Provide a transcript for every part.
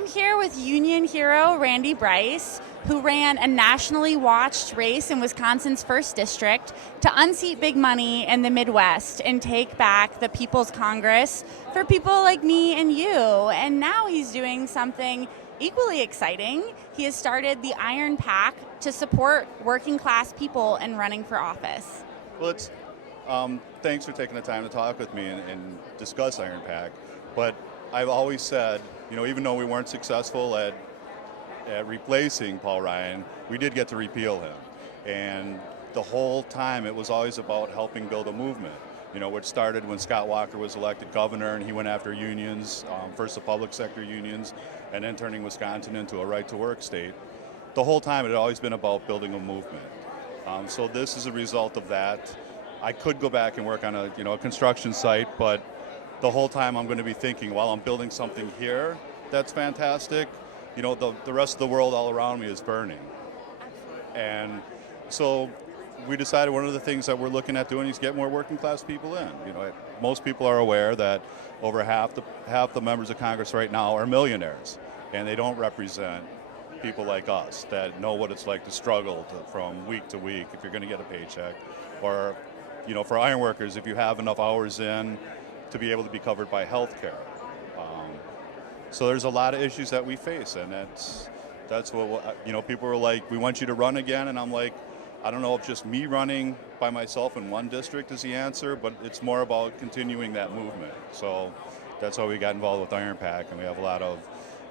I'm here with union hero Randy Bryce, who ran a nationally watched race in Wisconsin's 1st District to unseat big money in the Midwest and take back the People's Congress for people like me and you. And now he's doing something equally exciting. He has started the Iron PAC to support working class people in running for office. Well, thanks for taking the time to talk with me and discuss Iron PAC. But I've always said, even though we weren't successful at replacing Paul Ryan, we did get to repeal him. And the whole time it was always about helping build a movement, which started when Scott Walker was elected governor and he went after unions, first the public sector unions, and then turning Wisconsin into a right-to-work state. The whole time it had always been about building a movement. So this is a result of that. I could go back and work on a construction site, but the whole time I'm going to be thinking, while I'm building something here that's fantastic, the rest of the world all around me is burning. And so we decided one of the things that we're looking at doing is get more working class people in. Most people are aware that over half the members of Congress right now are millionaires, and they don't represent people like us that know what it's like to struggle from week to week if you're going to get a paycheck, or for iron workers, if you have enough hours in to be able to be covered by health care. So there's a lot of issues that we face, and that's what people were like, we want you to run again, and I'm like, I don't know if just me running by myself in one district is the answer, but it's more about continuing that movement. So that's why we got involved with Iron PAC, and we have a lot of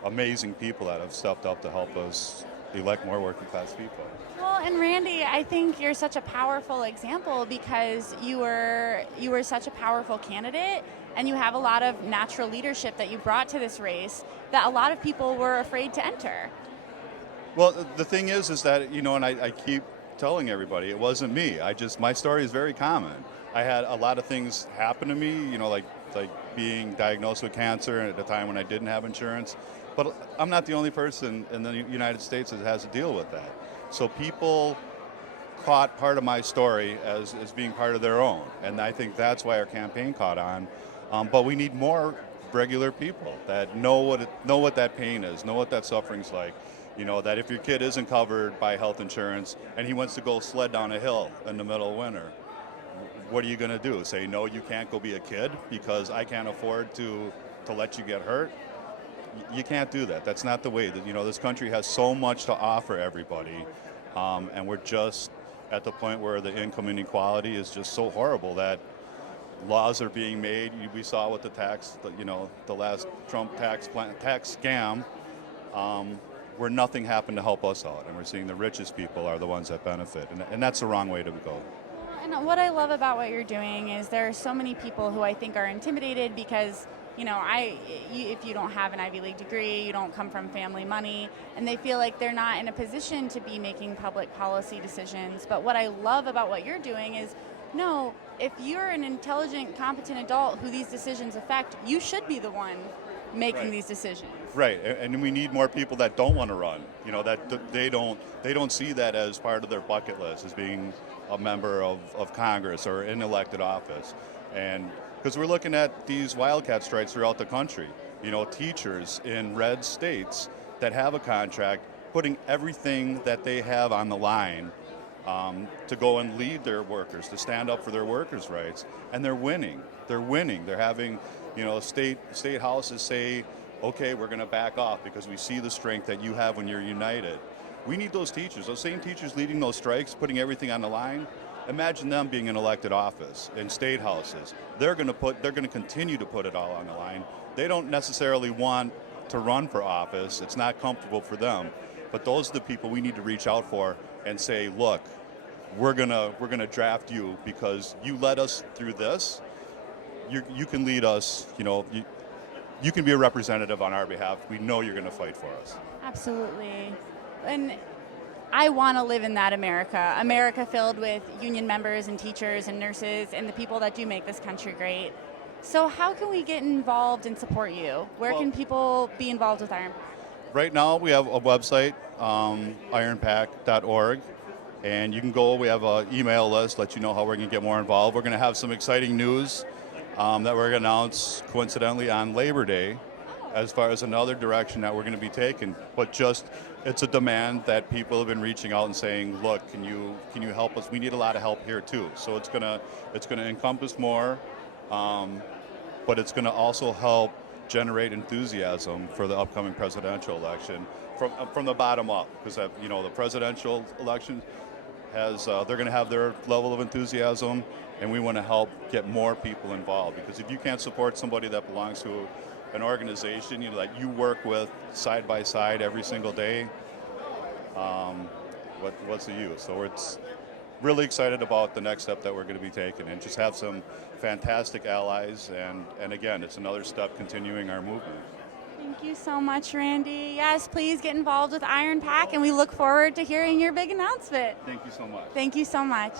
amazing people that have stepped up to help us elect more working class people. Well, and Randy, I think you're such a powerful example because you were such a powerful candidate, and you have a lot of natural leadership that you brought to this race that a lot of people were afraid to enter. Well, the thing is that, and I keep telling everybody, it wasn't me. My story is very common. I had a lot of things happen to me, like being diagnosed with cancer at a time when I didn't have insurance. But I'm not the only person in the United States that has to deal with that. So people caught part of my story as being part of their own, and I think that's why our campaign caught on. But we need more regular people that know what that pain is, know what that suffering's like. That if your kid isn't covered by health insurance and he wants to go sled down a hill in the middle of winter, what are you going to do? Say, no, you can't go be a kid because I can't afford to let you get hurt? You can't do that. That's not the way. This country has so much to offer everybody, and we're just at the point where the income inequality is just so horrible that laws are being made. We saw with the the last Trump tax scam, where nothing happened to help us out, and we're seeing the richest people are the ones that benefit, and that's the wrong way to go. And what I love about what you're doing is there are so many people who I think are intimidated because if you don't have an Ivy League degree, you don't come from family money, and they feel like they're not in a position to be making public policy decisions. But what I love about what you're doing is, no, if you're an intelligent, competent adult who these decisions affect, you should be the one making these decisions. Right, and we need more people that don't want to run. That they don't see that as part of their bucket list as being a member of Congress or in elected office, and because we're looking at these wildcat strikes throughout the country. Teachers in red states that have a contract putting everything that they have on the line to go and lead their workers, to stand up for their workers' rights, and they're winning. They're having, state houses say, okay, we're going to back off because we see the strength that you have when you're united. We need those teachers, those same teachers leading those strikes, putting everything on the line. Imagine them being in elected office in state houses. They're going to continue to put it all on the line. They don't necessarily want to run for office. It's not comfortable for them. But those are the people we need to reach out for and say, look, we're gonna draft you because you led us through this. You can lead us. You can be a representative on our behalf. We know you're going to fight for us. Absolutely, and I want to live in that America filled with union members and teachers and nurses and the people that do make this country great. So how can we get involved and support you? Where can people be involved with Iron PAC? Right now we have a website, ironpac.org, and you can go. We have an email list, let you know how we're going to get more involved. We're going to have some exciting news that we're going to announce coincidentally on Labor Day. as far as another direction that we're going to be taking. But just, it's a demand that people have been reaching out and saying, look, can you help us? We need a lot of help here too. So it's gonna encompass more, but it's going to also help generate enthusiasm for the upcoming presidential election from the bottom up, because the presidential election has they're going to have their level of enthusiasm, and we want to help get more people involved, because if you can't support somebody that belongs to an organization that you work with side by side every single day, what's the use? So it's really excited about the next step that we're going to be taking, and just have some fantastic allies, and again, it's another step continuing our movement. Thank you so much, Randy. Yes, please get involved with Iron Pack, and we look forward to hearing your big announcement. Thank you so much. Thank you so much.